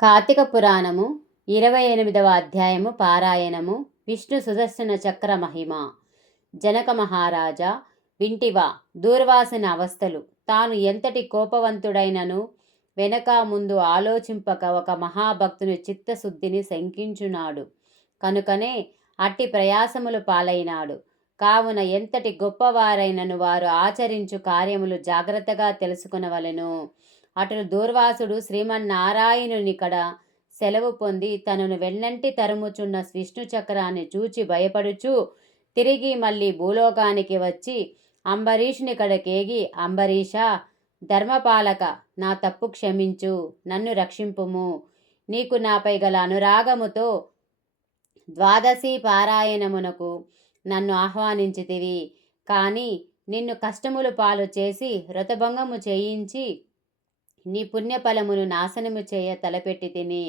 కార్తీక పురాణము ఇరవై ఎనిమిదవ అధ్యాయము పారాయణము విష్ణు సుదర్శన చక్ర మహిమ. జనక మహారాజా వింటివా దూర్వాసన అవస్థలు. తాను ఎంతటి కోపవంతుడైనను వెనక ముందు ఆలోచింపక ఒక మహాభక్తుని చిత్తశుద్ధిని శంకించున్నాడు కనుకనే అట్టి ప్రయాసములు పాలైనాడు. కావున ఎంతటి గొప్పవారైనను వారు ఆచరించు కార్యములు జాగ్రత్తగా తెలుసుకునవలెను. అటు దూర్వాసుడు శ్రీమన్నారాయణునికడ సెలవు పొంది తనను వెన్నంటి తరుముచున్న విష్ణు చక్రాన్ని చూచి భయపడుచు తిరిగి మళ్ళీ భూలోకానికి వచ్చి అంబరీషుని కడకేగి అంబరీష ధర్మపాలక నా తప్పు క్షమించు నన్ను రక్షింపుము. నీకు నాపై గల అనురాగముతో ద్వాదశి పారాయణమునకు నన్ను ఆహ్వానించితివి. కానీ నిన్ను కష్టములు పాలు చేసి వ్రతభంగము చేయించి నీ పుణ్యఫలమును నాశనము చేయ తలపెట్టి తిని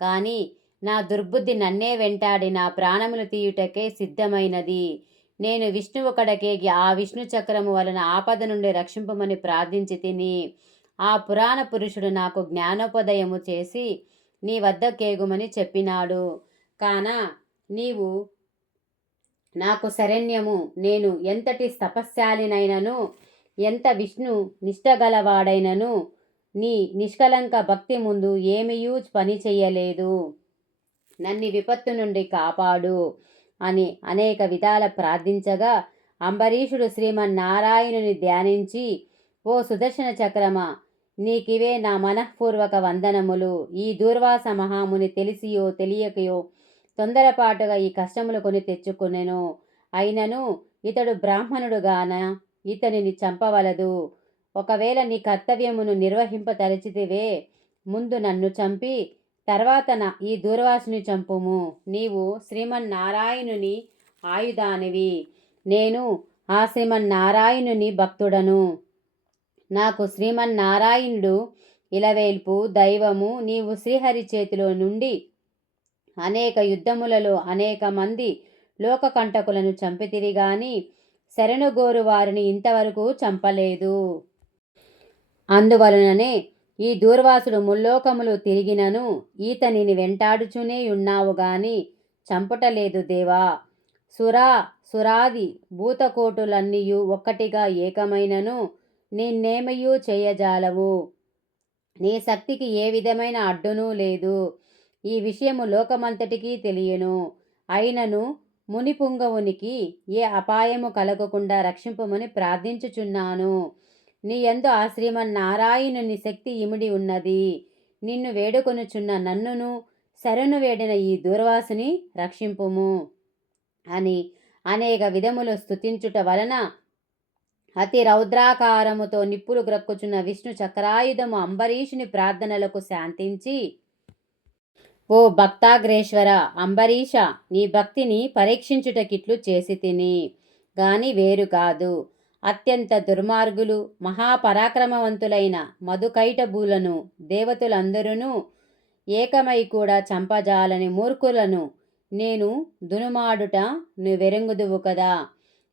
కానీ నా దుర్బుద్ధి నన్నే వెంటాడి నా ప్రాణములు తీయుటకే సిద్ధమైనది. నేను విష్ణువు కడకేగి ఆ విష్ణు చక్రము వలన ఆపద నుండి రక్షింపమని ప్రార్థించి తిని ఆ పురాణ పురుషుడు నాకు జ్ఞానోపదయము చేసి నీ వద్ద కేగుమని చెప్పినాడు. కాన నీవు నాకు శరణ్యము నేను ఎంతటి తపశ్శాలినైనను ఎంత విష్ణు నిష్టగలవాడైనను నీ నిష్కలంక భక్తి ముందు ఏమీయూ పని చెయ్యలేదు నన్ను విపత్తు నుండి కాపాడు అని అనేక విధాల ప్రార్థించగా అంబరీషుడు శ్రీమన్నారాయణుని ధ్యానించి ఓ సుదర్శన చక్రమ నీకివే నా మనఃపూర్వక వందనములు. ఈ దూర్వాస మహాముని తెలిసియో తెలియకయో తొందరపాటుగా ఈ కష్టములు కొని తెచ్చుకునెను అయినను ఇతడు బ్రాహ్మణుడుగాన ఇతనిని చంపవలదు. ఒకవేళ నీ కర్తవ్యమును నిర్వహింపతలచితివే ముందు నన్ను చంపి తర్వాత నా ఈ దూర్వాసుని చంపుము. నీవు శ్రీమన్నారాయణుని ఆయుధానివి. నేను ఆ శ్రీమన్నారాయణుని భక్తుడను. నాకు శ్రీమన్నారాయణుడు ఇలవేల్పు దైవము నీవు శ్రీహరి చేతిలో నుండి అనేక యుద్ధములలో అనేక మంది లోకకంటకులను చంపితివి గాని శరణుగోరు వారిని ఇంతవరకు చంపలేదు. అందువలననే ఈ దూర్వాసుడు ముల్లోకములు తిరిగినను ఈతనిని వెంటాడుచునే ఉన్నావు గాని చంపుటలేదు దేవా. సురా సురాది భూతకోటులన్నీయు ఒక్కటిగా ఏకమైనను నిన్నేమయూ చేయజాలవు. నీ శక్తికి ఏ విధమైన అడ్డునూ లేదు. ఈ విషయము లోకమంతటికీ తెలియను. అయినను మునిపుంగవునికి ఏ అపాయము కలగకుండా రక్షింపమని ప్రార్థించుచున్నాను. నీ యందు ఆ శ్రీమన్నారాయణుని శక్తి ఇమిడి ఉన్నది. నిన్ను వేడుకొనుచున్న నన్నును శరణు వేడిన ఈ దూర్వాసుని రక్షింపుము. అని అనేక విధములు స్థుతించుట వలన అతి రౌద్రాకారముతో నిప్పులు గ్రక్కుచున్న విష్ణు చక్రాయుధము అంబరీషుని ప్రార్థనలకు శాంతించి ఓ భక్తాగ్రేశ్వర అంబరీష నీ భక్తిని పరీక్షించుటకిట్లు చేసి తిని గాని వేరు కాదు. అత్యంత దుర్మార్గులు మహాపరాక్రమవంతులైన మధుకైటభూలను దేవతలందరూ ఏకమై కూడా చంపజాలని మూర్ఖులను నేను దునుమాడుట నువ్వెరంగుదువు కదా.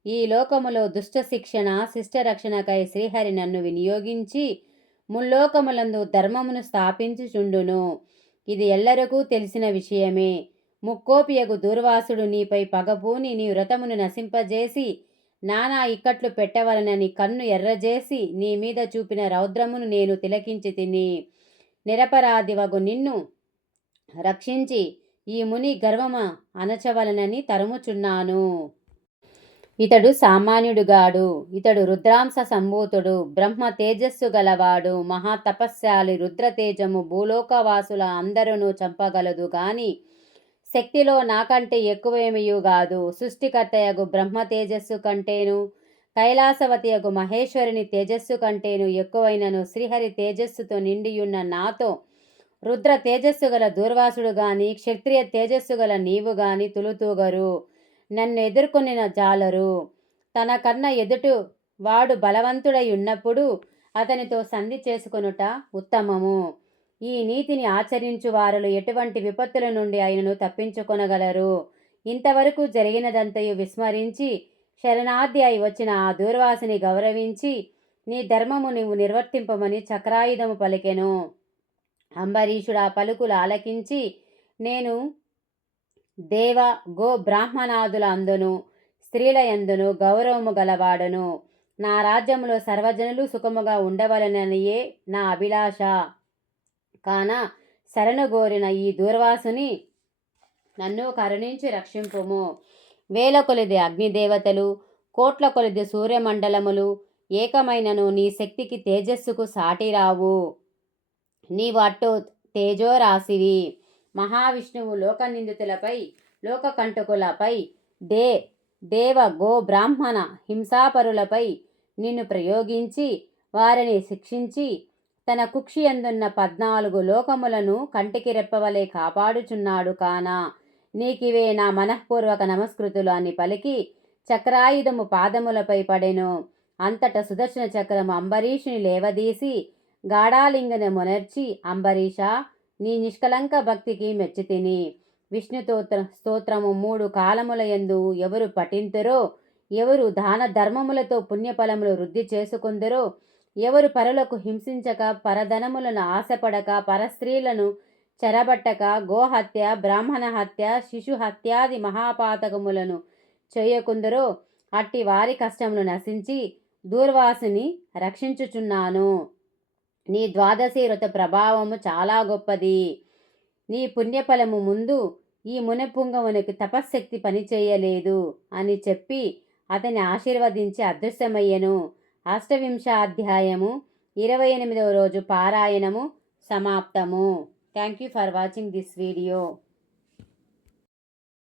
ఈ లోకములో దుష్ట శిక్షణ శిష్టరక్షణకై శ్రీహరి నన్ను వినియోగించి ముల్లోకములందు ధర్మమును స్థాపించుచుండును. ఇది ఎల్లరకు తెలిసిన విషయమే. ముక్కోపియగు దూర్వాసుడు నీపై పగపూని నీ వ్రతమును నశింపజేసి నానా ఇక్కట్లు పెట్టవలనని కన్ను ఎర్రజేసి నీ మీద చూపిన రౌద్రమును నేను తిలకించి తిని నిరపరాధివగు నిన్ను రక్షించి ఈ ముని గర్వమ అనచవలనని తరుముచున్నాను. ఇతడు సామాన్యుడుగాడు ఇతడు రుద్రాంశ సంభూతుడు బ్రహ్మ తేజస్సు గలవాడు మహాతపస్శాలి రుద్రతేజము భూలోకవాసుల అందరూ చంపగలదు గాని శక్తిలో నాకంటే ఎక్కువేమియు కాదు సృష్టికర్తయగు బ్రహ్మ తేజస్సు కంటేను కైలాసవతియగు మహేశ్వరుని తేజస్సు కంటేను ఎక్కువైనను శ్రీహరి తేజస్సుతో నిండియున్న నాతో రుద్ర తేజస్సు గల దూర్వాసుడు గాని క్షత్రియ తేజస్సు గల నీవు గాని తులుతూగరు. నన్ను ఎదుర్కొనిన జాలరు. తన కన్న ఎదుటు వాడు బలవంతుడై ఉన్నప్పుడు అతనితో సంధి చేసుకొనుట ఉత్తమము. ఈ నీతిని ఆచరించు వారులు ఎటువంటి విపత్తుల నుండి ఆయనను తప్పించుకొనగలరు? ఇంతవరకు జరిగినదంతయు విస్మరించి శరణార్థి అయి వచ్చిన ఆ దూర్వాసిని గౌరవించి నీ ధర్మము నీవు నిర్వర్తింపమని చక్రాయుధము పలికెను. అంబరీషుడు ఆ పలుకులు ఆలకించి నేను దేవ గో బ్రాహ్మణాదుల అందును స్త్రీల యందును గౌరవము గలవాడను. నా రాజ్యంలో సర్వజనులు సుఖముగా ఉండవలననియే నా అభిలాష. కాన శరణు గోరిన ఈ దూర్వాసుని నన్ను కరుణించి రక్షింపుము. వేల కొలిది అగ్నిదేవతలు కోట్ల కొలిది సూర్యమండలములు ఏకమైనను నీ శక్తికి తేజస్సుకు సాటిరావు. నీవు అట్టు తేజోరాశివి. మహావిష్ణువు లోకనిందితులపై లోకకంటకులపై దే దేవ గో బ్రాహ్మణ హింసాపరులపై నిన్ను ప్రయోగించి వారిని శిక్షించి తన కుక్షి అందున్న పద్నాలుగు లోకములను కంటికి రెప్పవలే కాపాడుచున్నాడు కానా. నీకివే నా మనఃపూర్వక నమస్కృతులు అని పలికి చక్రాయుధము పాదములపై పడెను. అంతట సుదర్శన చక్రము అంబరీషుని లేవదీసి గాఢాలింగన మునర్చి అంబరీష నీ నిష్కలంక భక్తికి మెచ్చితిని విష్ణు స్తోత్ర స్తోత్రము మూడు కాలముల యందు ఎవరు పఠింతురో ఎవరు దాన ధర్మములతో పుణ్యఫలములు వృద్ధి చేసుకుందరో ఎవరు పరులకు హింసించక పరధనములను ఆశపడక పరస్త్రీలను చెరబట్టక గోహత్య బ్రాహ్మణ హత్య శిశు హత్యాది మహాపాతకములను చేయకుందరో అట్టి వారి కష్టమును నశించి దూర్వాసుని రక్షించుచున్నాను. నీ ద్వాదశి వ్రత ప్రభావము చాలా గొప్పది. నీ పుణ్యఫలము ముందు ఈ మునపుంగమునికి తపశ్శక్తి పనిచేయలేదు అని చెప్పి అతని ఆశీర్వదించి అదృశ్యమయ్యను. అష్టవింశ అధ్యాయము ఇరవై ఎనిమిదవ రోజు పారాయణము సమాప్తము. Thank you for watching this video